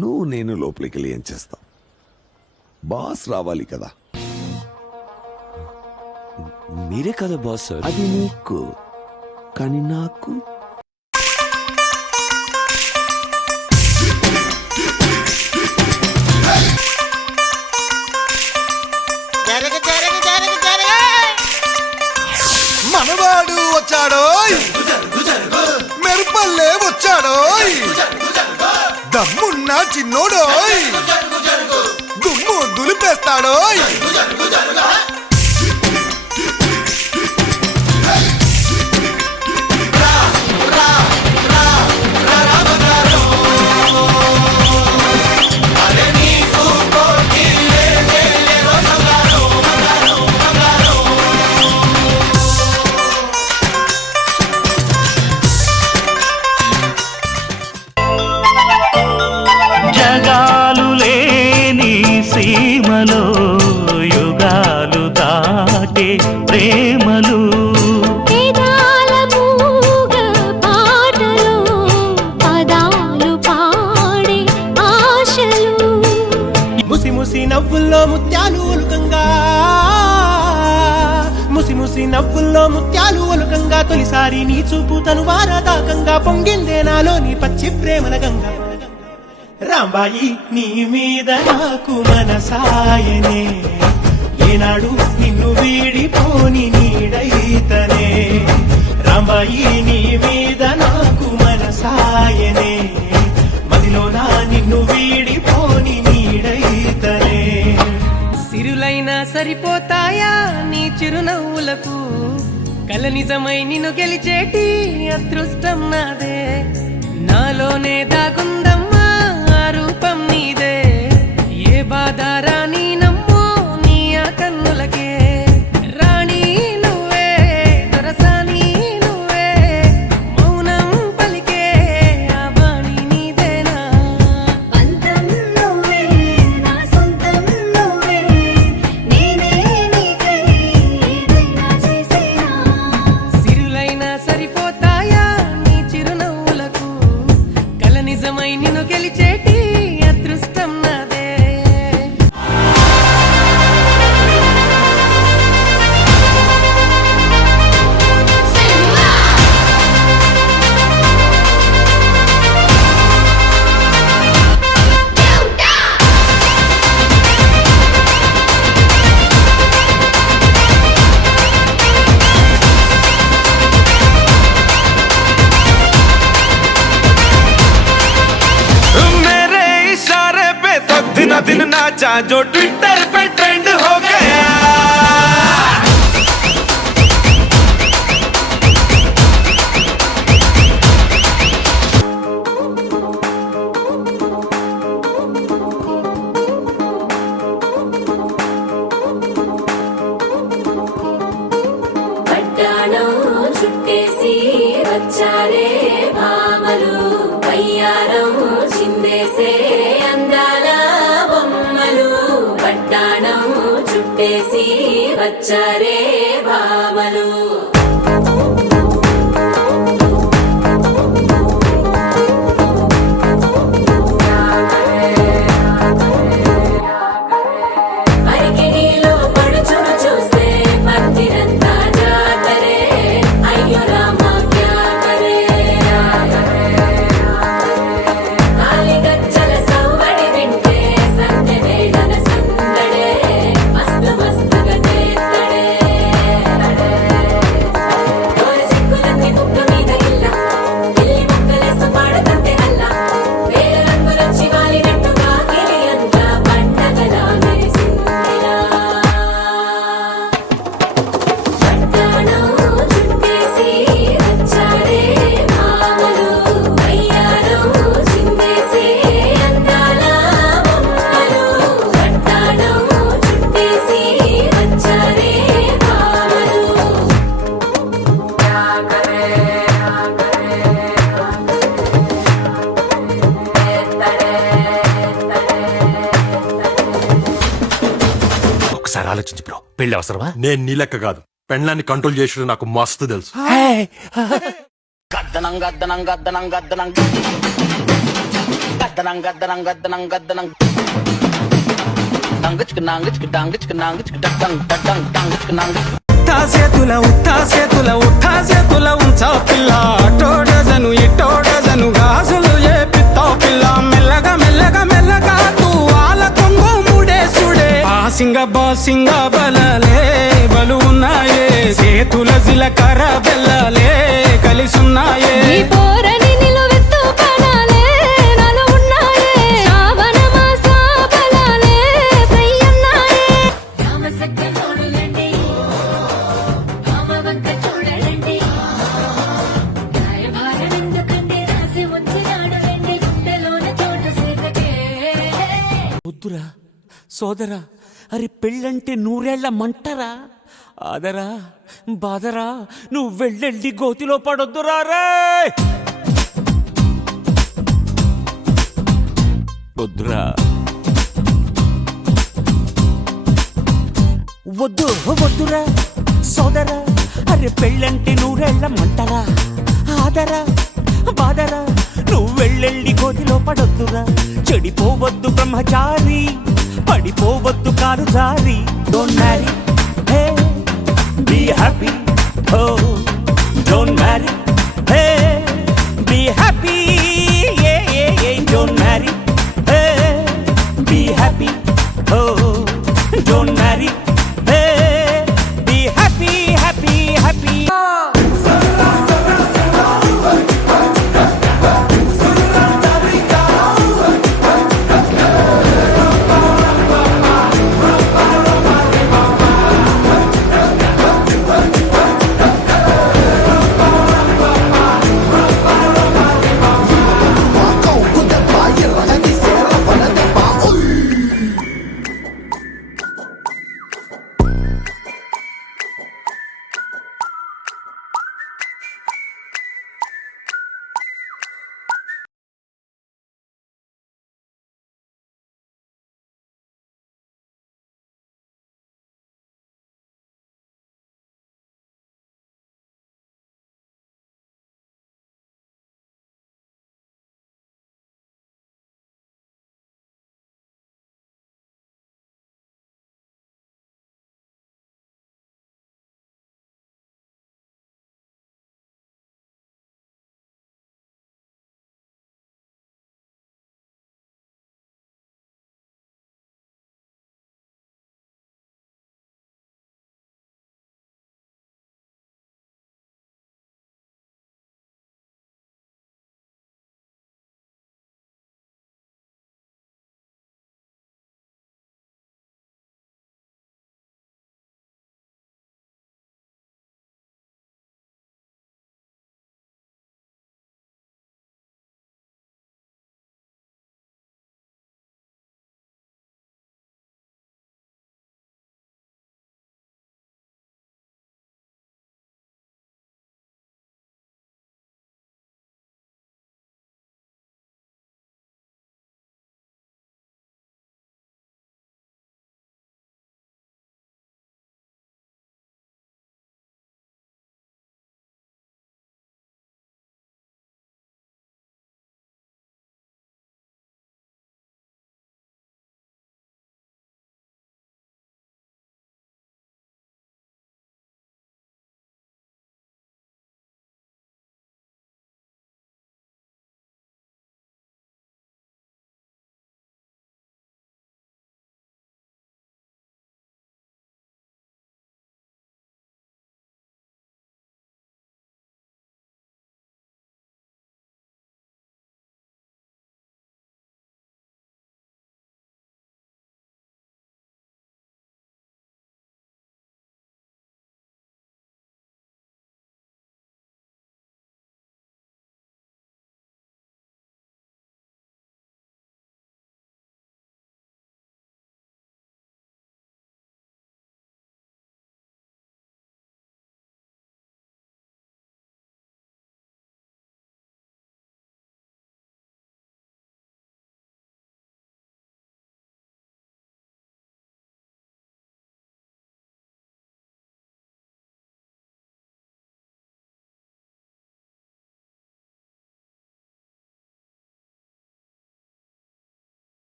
నువ్వు నేను లోపలికి వెళ్ళి ఏం చేస్తాం? బాస్ రావాలి కదా. మీరే కదా బాస్ సార్. అది నీకు, కానీ నాకు మనవాడు వచ్చాడో, మెరుపల్లే వచ్చాడో, దమ్మున్న చిన్నోడో దుమ్ము దులిపేస్తాడో. జగాలు లేని సీమలో యుగాలు దాటే ప్రేమలు, వేదాల మూగ పాటలో పదాలు పాడే ఆశలు, ముసి ముసి నవ్వుల్లో ముత్యాలు ఒలుకంగా, ముసి ముసి నవ్వుల్లో ముత్యాలు ఒలుకంగా, తొలిసారి నీ చూపు తను వారదాకంగా పొంగిందే నాలోని పచ్చి ప్రేమల గంగా. రాంబాయి నీ మీద నాకు మనసాయనే, ఏనాడు నిన్ను వీడిపోని నీడైతనే. రాంబాయి నీ మీద నాకు మనసాయనే, మదిలోనా నిన్ను వీడిపోని నీడైతనే. సిరులైనా సరిపోతాయా నీ చిరునవ్వులకు, కల నిజమై నిన్ను గెలిచేటి అదృష్టం నాదే. నాలోనే దాగుందమ్మా ఆ రూపం నీదే, ఏ బాధ రాని నమ్మో నీ ఆ కన్నులకే. రాణి నువ్వే, దొరసాని నువ్వే, మౌనం పలికే ఆ బాణి నీదేనా. పంతం నువ్వే నా సొంతం నువ్వే, నేనే నీకై ఏదైనా చేసేనా. సిరులైనా సరిపోతాయా నీ చిరునవ్వులకు, కల నిజమై నిన్ను గెలిచేటి అదృష్టం నాదే. मेरे इशारे पे तो दिन दिन नाचा जो ट्विटर पे ट्रेंड हो गया. పట్టాణం చుట్టేసి వచ్చారే భామలు, పయ్యారం చిందేసే అందాల బొమ్మలు. పట్టాణం చుట్టేసి వచ్చారే భామలు. అరికిడిలో పడుచును చూస్తే పత్తిరంతా జాతరే, అయ్యో రామా క్యా కరే. కాలిగజ్జల సవ్వడి వింటే సందె వేళన సందడే, మస్తు మస్తుగా చేత్తడే. డోలు సిక్కులన్నీ ముక్క మీద ఇల్ల, పిల్లి ముక్కలేస్తూ పాడుతుంటే అల్లా, వేల రంగులొచ్చి వాలినట్టుగా గిలి అంతా పండగలా మెరిసిందిలా. పట్టాణం చుట్టేసి వచ్చారే భామలు, పయ్యారం చిందేసే అందాల బొమ్మలు. పట్టాణం చుట్టేసి వచ్చారే భామలు. ఒకసారి ఆలోచించు బ్రో, పెళ్లి అవసరమా? నేను నీ లెక్క కాదు, పెళ్ళాన్ని కంట్రోల్ చేసిన నాకు మస్తు తెలుసు. గద్దనం గద్దనం గద్దనం గద్దనం గద్దనం గద్దనం గద్దనం గద్దనం డంగచ్కి నాంగచ్కి డంగచ్కి నాంగచ్కి డడ్డంగ్ డడ్డంగ్ డంగచ్కి నాంగచ్కి ఉత్తా చేతుల ఉంచా పిల్ల అటో డజను ఇటో డజను గాజులు ఏ పిత్తావు పిల్ల మెల్లగా మెల్లగా మెల్లగా తూ ఆల కొంగు ముడేసుడే బాసింగ బలలే బలు ఉన్నాయే చేతుల జిలకర బెల్లలే కలిసున్నాయే ఈ పోరని నిలువెత్తు పనాలే నాలో ఉన్నాయే శ్రావణ మాస బలాలే సయ్యన్నాయే రామసక్క చూడులండి రామవంక చూడలండి రాయభారం ఎందుకండి రాసి ఉంచినాడు వెండి గుండెలోన చోటు సేతకే వద్దురా సోదరా అరే పెళ్ళంటే నూరేళ్ల మంటరా ఆదరా బాదరా నువ్వు వెళ్ళెళ్ళి గోతిలో పడొద్దురా రే వద్దురా వద్దురా సోదరా అరే పెళ్ళంటే నూరేళ్ల మంటరా ఆదరా బాదరా నువ్వు వెళ్ళెళ్ళి గోతిలో పడొద్దురా చెడిపోవద్దు బ్రహ్మచారి పడిపోవద్దు కాలు జారి don't marry hey be happy oh don't marry